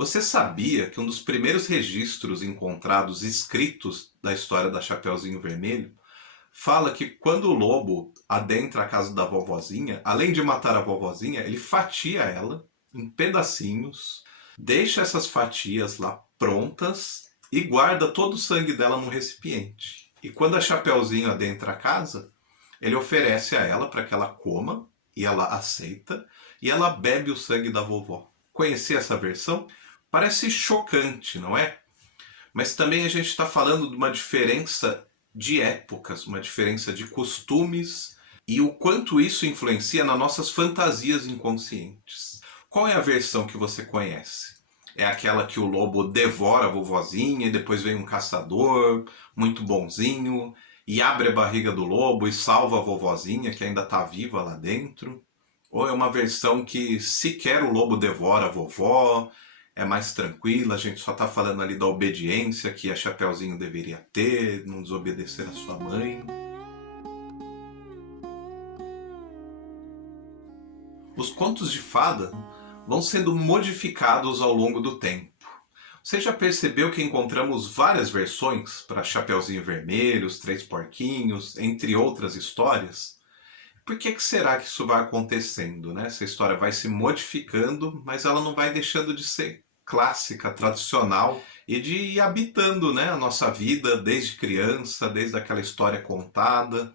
Você sabia que um dos primeiros registros encontrados escritos da história da Chapeuzinho Vermelho fala que quando o lobo adentra a casa da vovozinha, além de matar a vovozinha, ele fatia ela em pedacinhos, deixa essas fatias lá prontas e guarda todo o sangue dela num recipiente. E quando a Chapeuzinho adentra a casa, ele oferece a ela para que ela coma e ela aceita e ela bebe o sangue da vovó. Conhecer essa versão? Parece chocante, não é? Mas também a gente está falando de uma diferença de épocas, uma diferença de costumes e o quanto isso influencia nas nossas fantasias inconscientes. Qual é a versão que você conhece? É aquela que o lobo devora a vovozinha e depois vem um caçador muito bonzinho e abre a barriga do lobo e salva a vovozinha que ainda está viva lá dentro? Ou é uma versão que sequer o lobo devora a vovó, é mais tranquila, a gente só está falando ali da obediência que a Chapeuzinho deveria ter, não desobedecer a sua mãe? Os contos de fada vão sendo modificados ao longo do tempo. Você já percebeu que encontramos várias versões para Chapeuzinho Vermelho, Os Três Porquinhos, entre outras histórias? Por que será que isso vai acontecendo, né? Essa história vai se modificando, mas ela não vai deixando de ser clássica, tradicional e de ir habitando, né, a nossa vida desde criança, desde aquela história contada.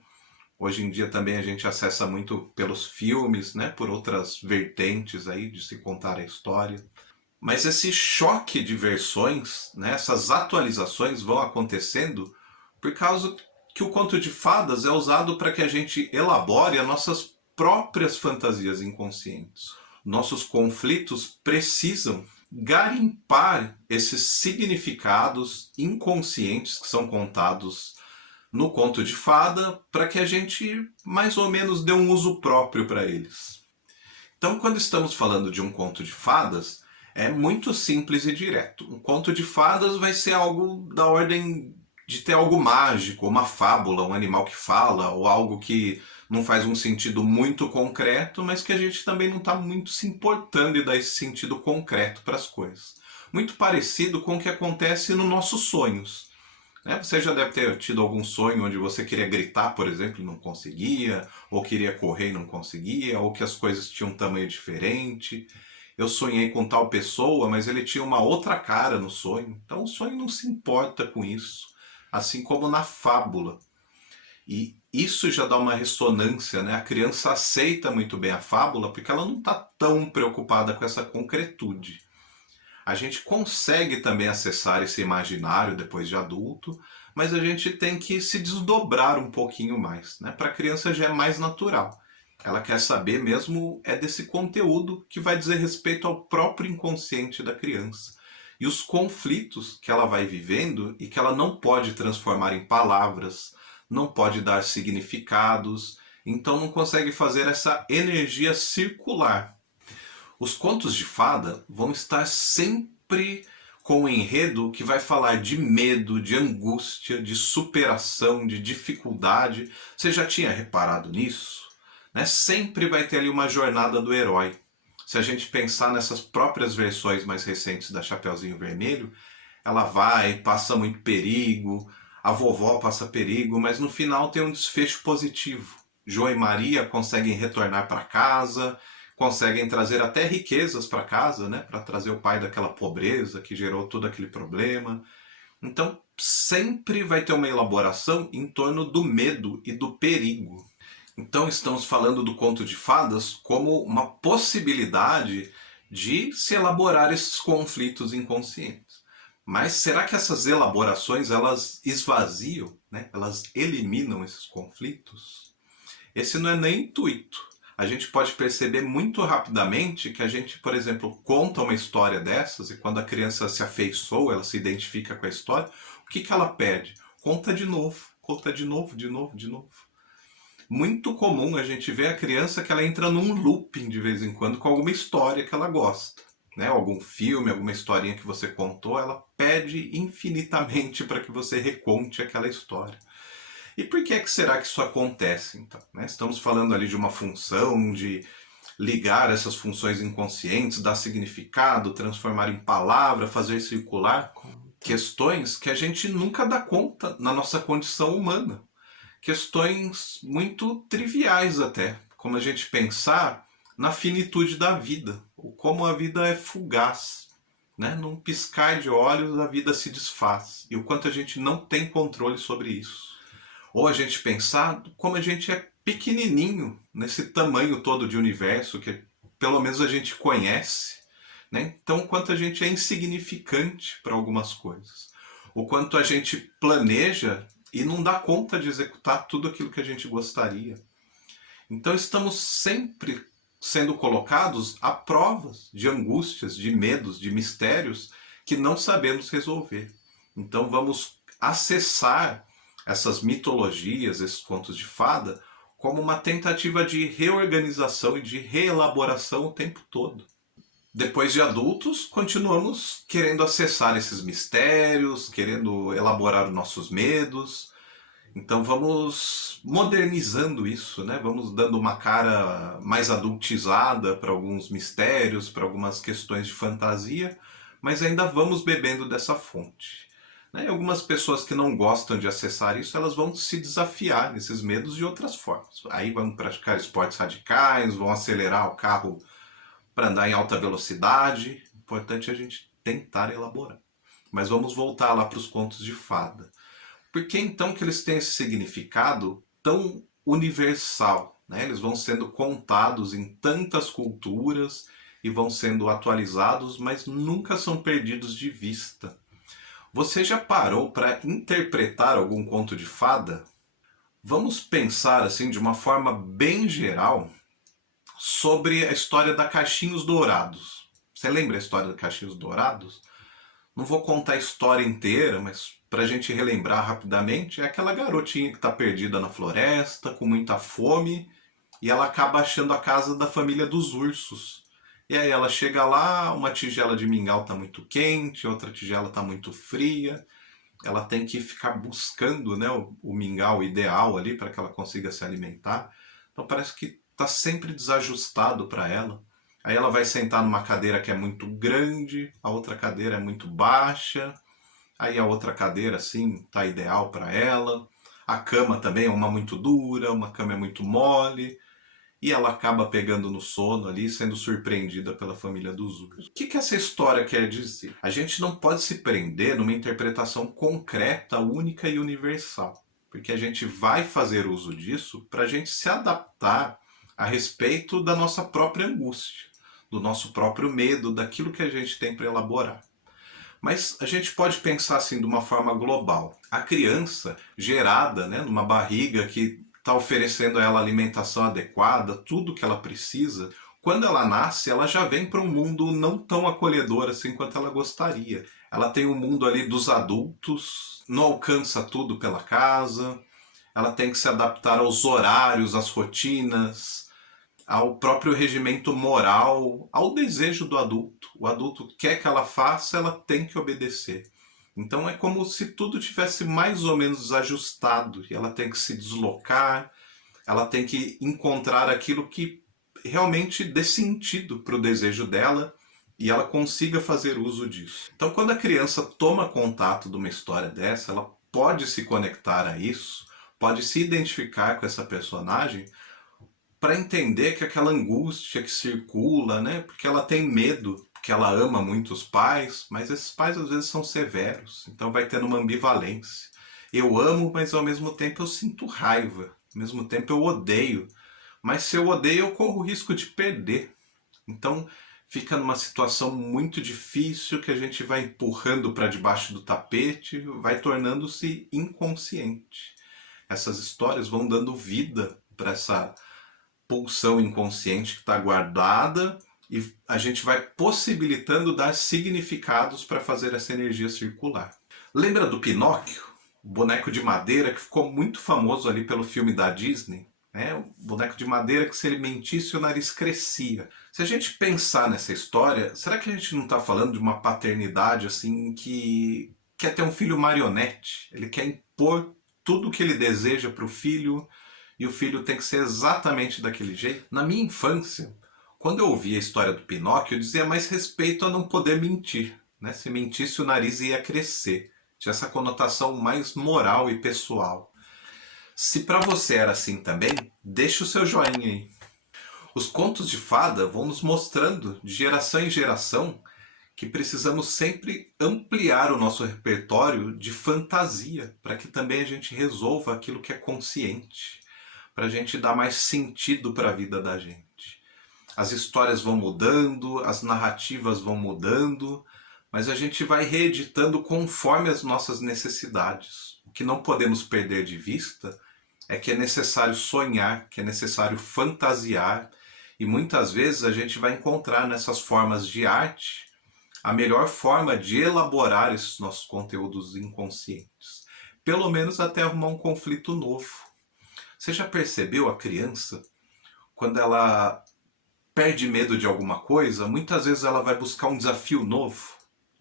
Hoje em dia também a gente acessa muito pelos filmes, né, por outras vertentes aí de se contar a história. Mas esse choque de versões, né, essas atualizações vão acontecendo por causa que o conto de fadas é usado para que a gente elabore as nossas próprias fantasias inconscientes. Nossos conflitos precisam garimpar esses significados inconscientes que são contados no conto de fada para que a gente mais ou menos dê um uso próprio para eles. Então, quando estamos falando de um conto de fadas, é muito simples e direto. Um conto de fadas vai ser algo da ordem de ter algo mágico, uma fábula, um animal que fala, ou algo que não faz um sentido muito concreto, mas que a gente também não está muito se importando em dar esse sentido concreto para as coisas. Muito parecido com o que acontece nos nossos sonhos. Né? Você já deve ter tido algum sonho onde você queria gritar, por exemplo, e não conseguia, ou queria correr e não conseguia, ou que as coisas tinham um tamanho diferente. Eu sonhei com tal pessoa, mas ele tinha uma outra cara no sonho. Então o sonho não se importa com isso, assim como na fábula. E isso já dá uma ressonância, né? A criança aceita muito bem a fábula porque ela não está tão preocupada com essa concretude. A gente consegue também acessar esse imaginário depois de adulto, mas a gente tem que se desdobrar um pouquinho mais, né? Para a criança já é mais natural. Ela quer saber mesmo é desse conteúdo que vai dizer respeito ao próprio inconsciente da criança. E os conflitos que ela vai vivendo e que ela não pode transformar em palavras, não pode dar significados, então não consegue fazer essa energia circular. Os contos de fada vão estar sempre com um enredo que vai falar de medo, de angústia, de superação, de dificuldade. Você já tinha reparado nisso? Né? Sempre vai ter ali uma jornada do herói. Se a gente pensar nessas próprias versões mais recentes da Chapeuzinho Vermelho, ela vai, passa muito perigo, a vovó passa perigo, mas no final tem um desfecho positivo. João e Maria conseguem retornar para casa, conseguem trazer até riquezas para casa, né, para trazer o pai daquela pobreza que gerou todo aquele problema. Então, sempre vai ter uma elaboração em torno do medo e do perigo. Então, estamos falando do conto de fadas como uma possibilidade de se elaborar esses conflitos inconscientes. Mas será que essas elaborações elas esvaziam, né? Elas eliminam esses conflitos? Esse não é nem intuito. A gente pode perceber muito rapidamente que a gente, por exemplo, conta uma história dessas e quando a criança se afeiçoa, ela se identifica com a história, o que ela pede? Conta de novo, de novo, de novo. Muito comum a gente ver a criança que ela entra num looping de vez em quando com alguma história que ela gosta. Né? Algum filme, alguma historinha que você contou, ela pede infinitamente para que você reconte aquela história. E por que será que isso acontece, então? Né? Estamos falando ali de uma função, de ligar essas funções inconscientes, dar significado, transformar em palavra, fazer circular questões que a gente nunca dá conta na nossa condição humana. Questões muito triviais até, como a gente pensar na finitude da vida, ou como a vida é fugaz. Né? Num piscar de olhos a vida se desfaz, e o quanto a gente não tem controle sobre isso. Ou a gente pensar como a gente é pequenininho nesse tamanho todo de universo que pelo menos a gente conhece, né? Então, o quanto a gente é insignificante para algumas coisas. O quanto a gente planeja e não dá conta de executar tudo aquilo que a gente gostaria. Então, estamos sempre sendo colocados a provas de angústias, de medos, de mistérios que não sabemos resolver. Então, vamos acessar essas mitologias, esses contos de fada, como uma tentativa de reorganização e de reelaboração o tempo todo. Depois de adultos, continuamos querendo acessar esses mistérios, querendo elaborar os nossos medos. Então vamos modernizando isso, né? Vamos dando uma cara mais adultizada para alguns mistérios, para algumas questões de fantasia, mas ainda vamos bebendo dessa fonte. Né? E algumas pessoas que não gostam de acessar isso, elas vão se desafiar nesses medos de outras formas. Aí vão praticar esportes radicais, vão acelerar o carro para andar em alta velocidade. O importante é a gente tentar elaborar. Mas vamos voltar lá para os contos de fada. Por que então que eles têm esse significado tão universal? Né? Eles vão sendo contados em tantas culturas e vão sendo atualizados, mas nunca são perdidos de vista. Você já parou para interpretar algum conto de fada? Vamos pensar assim de uma forma bem geral sobre a história da Caixinhos Dourados. Você lembra a história da Caixinhos Dourados? Não vou contar a história inteira, mas para a gente relembrar rapidamente, é aquela garotinha que está perdida na floresta, com muita fome, e ela acaba achando a casa da família dos ursos. E aí ela chega lá, uma tigela de mingau está muito quente, outra tigela está muito fria. Ela tem que ficar buscando, né, o mingau ideal ali para que ela consiga se alimentar. Então parece que está sempre desajustado para ela. Aí ela vai sentar numa cadeira que é muito grande, a outra cadeira é muito baixa, aí a outra cadeira assim tá ideal para ela. A cama também é uma muito dura, uma cama é muito mole, e ela acaba pegando no sono ali, sendo surpreendida pela família dos ursos. O que essa história quer dizer? A gente não pode se prender numa interpretação concreta, única e universal, porque a gente vai fazer uso disso para a gente se adaptar a respeito da nossa própria angústia, do nosso próprio medo, daquilo que a gente tem para elaborar. Mas a gente pode pensar assim de uma forma global. A criança gerada, né, numa barriga que está oferecendo a ela alimentação adequada, tudo que ela precisa, quando ela nasce, ela já vem para um mundo não tão acolhedor assim quanto ela gostaria. Ela tem o mundo ali dos adultos, não alcança tudo pela casa, ela tem que se adaptar aos horários, às rotinas, ao próprio regimento moral, ao desejo do adulto. O adulto quer que ela faça, ela tem que obedecer. Então é como se tudo tivesse mais ou menos desajustado e ela tem que se deslocar, ela tem que encontrar aquilo que realmente dê sentido para o desejo dela e ela consiga fazer uso disso. Então quando a criança toma contato de uma história dessa, ela pode se conectar a isso, pode se identificar com essa personagem para entender que aquela angústia que circula, né? Porque ela tem medo, porque ela ama muito os pais, mas esses pais às vezes são severos, então vai tendo uma ambivalência. Eu amo, mas ao mesmo tempo eu sinto raiva, ao mesmo tempo eu odeio, mas se eu odeio eu corro o risco de perder. Então fica numa situação muito difícil que a gente vai empurrando para debaixo do tapete, vai tornando-se inconsciente. Essas histórias vão dando vida para essa pulsão inconsciente que está guardada e a gente vai possibilitando dar significados para fazer essa energia circular. Lembra do Pinóquio? O boneco de madeira que ficou muito famoso ali pelo filme da Disney? Né? O boneco de madeira que se ele mentisse o nariz crescia. Se a gente pensar nessa história, será que a gente não está falando de uma paternidade assim que quer ter um filho marionete? Ele quer impor tudo o que ele deseja para o filho, e o filho tem que ser exatamente daquele jeito. Na minha infância, Quando eu ouvi a história do Pinóquio, eu dizia mais respeito a não poder mentir, né? Se mentisse, o nariz ia crescer. Tinha essa conotação mais moral e pessoal. Se para você era assim também, deixa o seu joinha aí. Os contos de fada vão nos mostrando, de geração em geração, que precisamos sempre ampliar o nosso repertório de fantasia, para que também a gente resolva aquilo que é consciente, para a gente dar mais sentido para a vida da gente. As histórias vão mudando, as narrativas vão mudando, mas a gente vai reeditando conforme as nossas necessidades. O que não podemos perder de vista é que é necessário sonhar, que é necessário fantasiar, e muitas vezes a gente vai encontrar nessas formas de arte a melhor forma de elaborar esses nossos conteúdos inconscientes. Pelo menos até arrumar um conflito novo. Você já percebeu a criança, quando ela perde medo de alguma coisa, muitas vezes ela vai buscar um desafio novo.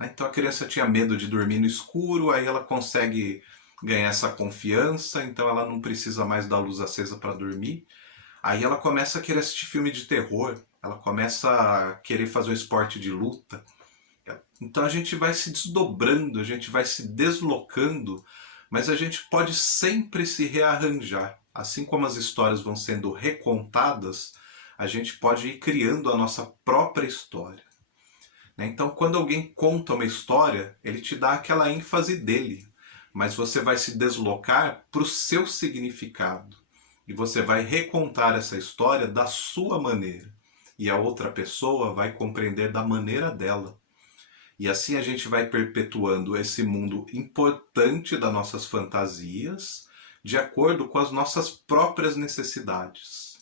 Então a criança tinha medo de dormir no escuro, aí ela consegue ganhar essa confiança, então ela não precisa mais da luz acesa para dormir. Aí ela começa a querer assistir filme de terror, ela começa a querer fazer um esporte de luta. Então a gente vai se desdobrando, a gente vai se deslocando, mas a gente pode sempre se rearranjar. Assim como as histórias vão sendo recontadas, a gente pode ir criando a nossa própria história. Então, quando alguém conta uma história, ele te dá aquela ênfase dele, mas você vai se deslocar para o seu significado. E você vai recontar essa história da sua maneira. E a outra pessoa vai compreender da maneira dela. E assim a gente vai perpetuando esse mundo importante das nossas fantasias, de acordo com as nossas próprias necessidades.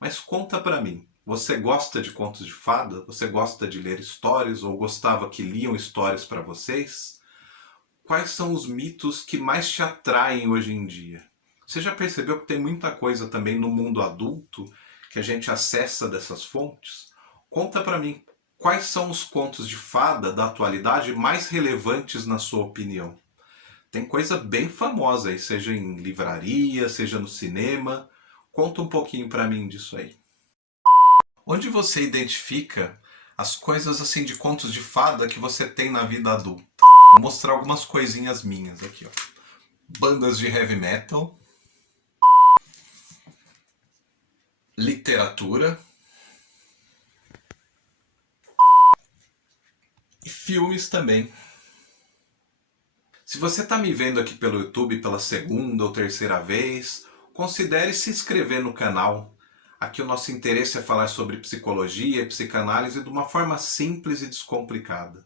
Mas conta pra mim, você gosta de contos de fada? Você gosta de ler histórias ou gostava que liam histórias para vocês? Quais são os mitos que mais te atraem hoje em dia? Você já percebeu que tem muita coisa também no mundo adulto que a gente acessa dessas fontes? Conta pra mim, quais são os contos de fada da atualidade mais relevantes na sua opinião? Tem coisa bem famosa aí, seja em livraria, seja no cinema. Conta um pouquinho pra mim disso aí. Onde você identifica as coisas assim de contos de fada que você tem na vida adulta? Vou mostrar algumas coisinhas minhas aqui, ó. Bandas de heavy metal, literatura e filmes também. Se você está me vendo aqui pelo YouTube pela segunda ou terceira vez, considere se inscrever no canal. Aqui o nosso interesse é falar sobre psicologia e psicanálise de uma forma simples e descomplicada.